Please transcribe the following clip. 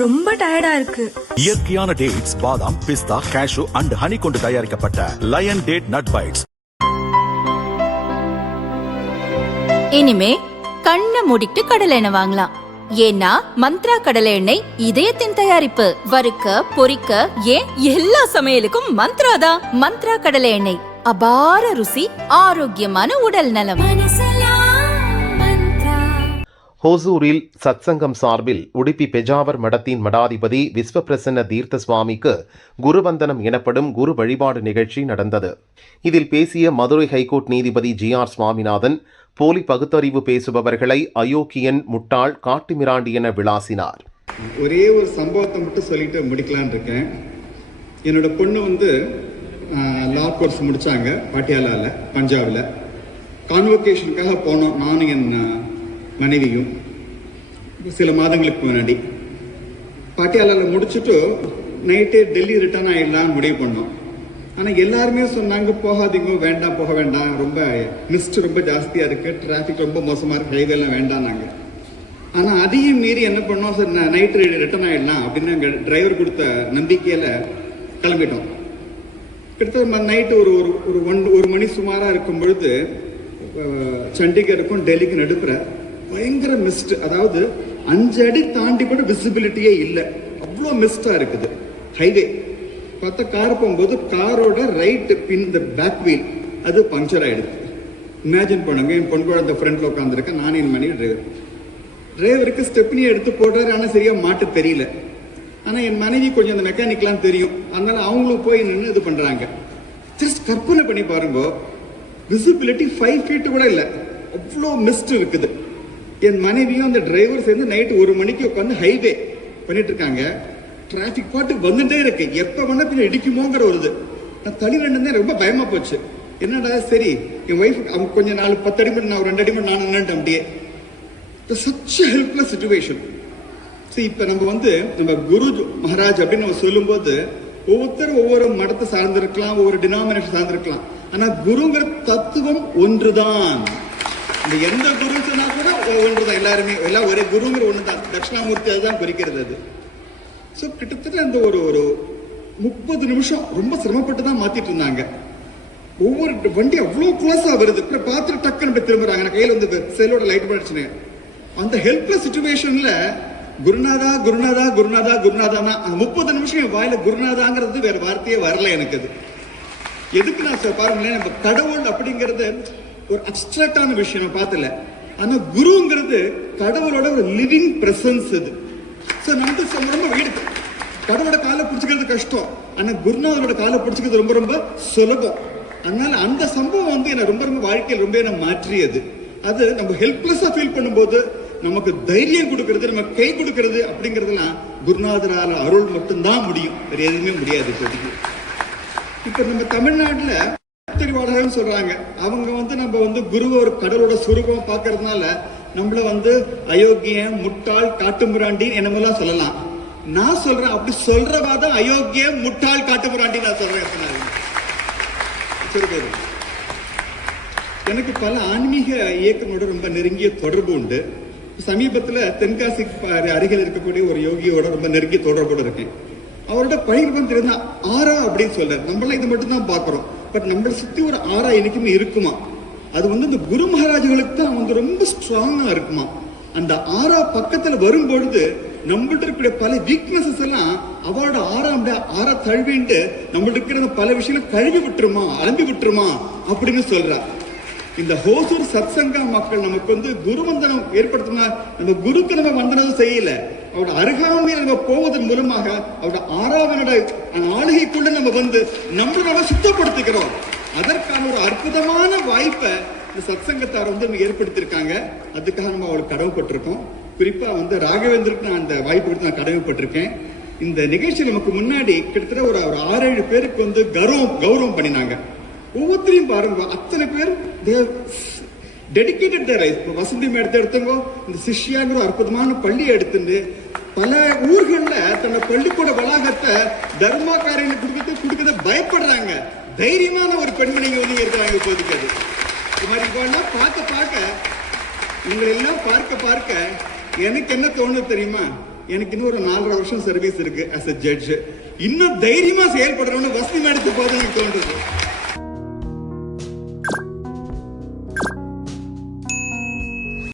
ரொம்ப டயர்டா இருக்கு. இயற்கையான டேட்ஸ், பாதாம், பிஸ்தா, கேஷு அண்ட் ஹனி கொண்டு தயாரிக்கப்பட்ட லயன் டேட் நட் பைட்ஸ். இனிமே கண்ணை மூடிட்டு கடலை எண்ணெய் வாங்கலாம். ஏன்னா மந்த்ரா கடலை எண்ணெய் இதயத்தின் தயாரிப்பு. வறுக்க, பொரிக்க, ஏன் எல்லா சமையலுக்கும் மந்த்ரா தான். மந்த்ரா கடலை எண்ணெய், அபார ருசி, ஆரோக்கியமான உடல் நலம். ஹோசூரில் சத்சங்கம் சார்பில் உடுப்பி பெஜாவர் மடத்தின் மடாதிபதி விஸ்வபிரசன்ன தீர்த்த சுவாமிக்கு குருவந்தனம் எனப்படும் குரு வழிபாடு நிகழ்ச்சி நடந்தது. இதில் பேசிய மதுரை ஹைகோர்ட் நீதிபதி GR சுவாமிநாதன் போலி பகுத்தறிவு பேசுபவர்களை அயோக்கியன், முட்டாள், காட்டுமிராண்டி என விளாசினார். ஒரே ஒரு சம்பவத்தை மட்டும் சொல்லிட்டு முடிக்கலான் இருக்கேன். என்னோட பொண்ணு லா கோர்ஸ் முடிச்சாங்க பாட்டியாலால, பஞ்சாபில். கான்வொகேஷனுக்காக போனோம், நானும் என் மனைவியும். சில மாதங்களுக்கு முன்னாடி பாட்டியாலால முடிச்சுட்டு நைட்டே டெல்லி ரிட்டர்ன் ஆகிடலான்னு முடிவு பண்ணோம். ஆனால் எல்லாருமே சொன்னாங்க, போகாதீங்க, வேண்டாம், போக வேண்டாம், ரொம்ப மிஸ்ட் ரொம்ப ஜாஸ்தியாக இருக்குது, டிராஃபிக் ரொம்ப மோசமாக இருக்குது, ஹைவேலாம் வேண்டாம் நாங்கள். ஆனால் அதையும் மீறி என்ன பண்ணோம், சார் நைட்டு ரிட்டர்ன் ஆகிடலாம் அப்படின்னு எங்கள் டிரைவர் கொடுத்த நம்பிக்கையில் கிளம்பிட்டோம். கிட்டத்தட்ட நைட்டு ஒரு மணி சுமாராக இருக்கும் பொழுது சண்டிகருக்கும் டெல்லிக்கும் நடுப்புற பயங்கர மிஸ்ட். அதாவது 5 அடி தாண்டி கூட விசிபிலிட்டியே இல்லை, அவ்வளோ மிஸ்டாக இருக்குது. ஹைவே பார்த்தா கார் போகும்போது காரோட ரைட் பின், இந்த பேக் வீல் அது பங்க்சர் ஆகிடுது. இமேஜின் பண்ணுங்க, என் பொன் குழந்தை ஃப்ரண்ட்ல உட்காந்துருக்கேன், நானும் என் மனைவி டிரைவருக்கு ஸ்டெப்னியை எடுத்து போடுறாரு, ஆனால் சரியா மாட்டு தெரியல. ஆனால் என் மனைவி கொஞ்சம் அந்த மெக்கானிக்லாம் தெரியும், அதனால அவங்களும் போய் நின்று இது பண்றாங்க. ஜஸ்ட் கற்பனை பண்ணி பாருங்க, விசிபிலிட்டி 5 feet கூட இல்லை, அவ்வளோ மிஸ்ட் இருக்குது. என் மனைவியும் அந்த டிரைவர் சேர்ந்து நைட்டு 1 மணிக்கு உட்காந்து ஹைவே பண்ணிட்டு இருக்காங்க. டிராபிக் பாட்டு வந்துட்டே இருக்கு, எப்ப வேணா பின்ன இடிக்குமோங்கிற ஒரு இது. நான் தள்ளி நின்று ரொம்ப பயமா போச்சு. என்னடா, சரி என் ஒய்ஃப் அவங்க கொஞ்சம் 10 அடி மட்டும், நான் ஒரு 2 அடி மட்டும் நான் நின்றுட்டேன். அப்படியே சச் ஹெல்ப்லெஸ் சிச்சுவேஷன். இப்ப நம்ம குரு மகாராஜ் அப்படின்னு நம்ம சொல்லும்போது ஒவ்வொருத்தரும் ஒவ்வொரு மடத்தை சார்ந்திருக்கலாம், ஒவ்வொரு டினாமினேஷன் சார்ந்திருக்கலாம். ஆனா குருங்கிற தத்துவம் ஒன்றுதான். இந்த எந்த குரு சொன்னா கூட ஒன்றுதான், எல்லாருமே எல்லாம் ஒரே குருங்கிற ஒண்ணுதான். தட்சிணாமூர்த்தி அதுதான் குறிக்கிறது அது. ஸோ கிட்டத்தட்ட அந்த ஒரு 30 நிமிஷம் ரொம்ப சிரமப்பட்டு தான் மாத்திட்டு இருந்தாங்க. ஒவ்வொரு வண்டி அவ்வளோ க்ளோஸா வருது, பார்த்துட்டு டக்குன்னு திரும்புறாங்க. நான் கையில் செல்லோட லைட் பண்ணிடுச்சுன்னு. அந்த ஹெல்ப்லெஸ் சிச்சுவேஷன்ல குருநாதா குருநாதா குருநாதா குருநாதானா 30 நிமிஷம் என் வாயில குருநாதாங்கிறது வேற வார்த்தையே வரல எனக்கு. அது எதுக்கு நான் பாருங்களேன், நம்ம கடவுள் அப்படிங்கிறது ஒரு அப்டிராக்டான விஷயம் நான் பார்த்தல. ஆனா குருங்கிறது கடவுளோட ஒரு லிவிங் பிரசன்ஸ். அது ரொம்ப வீடு. கடவுளோட காலை பிடிச்சிக்கிறது கஷ்டம், ஆனா குருநாதரோட காலை பிடிச்சிக்கிறது ரொம்ப ரொம்ப சுலபம். அதனால அந்த சம்பவம் என்ன ரொம்ப ரொம்ப வாழ்க்கையில் ரொம்ப என்ன மாற்றியது. அது நம்ம ஹெல்ப்லெஸ்ஸா ஃபீல் பண்ணும்போது நமக்கு தைரியம் கொடுக்கறது, நம்ம கை கொடுக்கறது அப்படிங்கிறதுலாம் குருநாதரால அருள் மட்டும்தான் முடியும், வேற எதுவுமே முடியாது. இப்போதைக்கு இப்ப நம்ம தமிழ்நாட்டுல தெரிவாளர்கள் சொல்றாங்க, அவங்க நம்ம குருவை ஒரு கடவுளோட சுரூபம் பாக்குறதுனால நம்மள அயோக்கியம், முட்டாள், காட்டுமிராண்டி என்னமெல்லாம் சொல்லலாம். நான் சொல்றேன், அப்படி சொல்றவாதான் அயோக்கியம், முட்டாள், காட்டுமிராண்டி நான் சொல்றேன். எனக்கு பல ஆன்மீக இயக்கங்களோட ரொம்ப நெருங்கிய தொடர்பு உண்டு. சமீபத்துல தென்காசி அருகில் இருக்கக்கூடிய ஒரு யோகியோட ரொம்ப நெருங்கிய தொடர்போட இருக்கேன். அவரோட பழகிருப்பம் தெரியுதா, ஆரா அப்படின்னு சொல்றாரு. நம்மளாம் இதை மட்டும் தான் பாக்குறோம், பட் நம்மளை சுத்தி ஒரு ஆரா என்னைக்குமே இருக்குமா. அது இந்த குரு மகாராஜர்களுக்கு தான் ரொம்ப ஸ்ட்ராங்கா இருக்குமா. அந்த ஆரா பக்கத்துல வரும்பொழுது நம்மள்ட்ட இருக்கிற பல வீக்னஸஸ் எல்லாம் அவரோட ஆரா தழுவிட்டு நம்மள்ட்ட இருக்கிற பல விஷயங்களை கழுவி விட்டுருமா, அலம்பி விட்டுருமா அப்படின்னு சொல்றா. இந்த ஹோசூர் சத்சங்கா மக்கள் நமக்கு குருவந்தனம் ஏற்படுத்தினா, நம்ம குருக்கு நம்ம வந்தனம் செய்யல, அவரோட அருகாமையில் நம்ம போவதன் மூலமாக அவரோட ஆறாவனோட ஆளுகைக்குள்ள நம்ம நம்ம சுத்தப்படுத்திக்கிறோம். அதற்கான ஒரு அற்புதமான வாய்ப்பை இந்த சத்சங்கத்தார் ஏற்படுத்தியிருக்காங்க. அதுக்காக நம்ம அவருக்கு கடமைப்பட்டிருக்கோம். குறிப்பா ராகவேந்தருக்கு நான் அந்த வாய்ப்பு கொடுத்து நான் கடமைப்பட்டிருக்கேன். இந்த நிகழ்ச்சி நமக்கு முன்னாடி கிட்டத்தட்ட ஒரு 6-7 பேருக்கு கௌரவம் பண்ணினாங்க. ஒவ்வொருத்தரையும் பாருங்க, அத்தனை பேர் டெடிகேட்டட் தேர் லைஃப். வசந்தி மேடத்தை எடுத்துங்கோ, இந்த சிஷ்யாங்கிற அற்புதமான பள்ளியை எடுத்துட்டு பல ஊர்கள்ல தன்னை பள்ளிக்கூட வளாகத்தை தர்மா காரியங்களுக்கு கொடுக்கறத பயப்படுறாங்க. தைரியமான ஒரு பெண்மணிங்க இருக்கிறாங்க இப்போதைக்கு. அது இது மாதிரி பார்க்க உங்களை எல்லாம் பார்க்க எனக்கு என்ன தோணுது தெரியுமா, எனக்கு இன்னும் ஒரு 4.5 வருஷம் சர்வீஸ் இருக்கு as a ஜட்ஜ். இன்னும் தைரியமா செயல்படுறவன்னு வசதி எடுத்து போது எனக்கு தோன்றுது.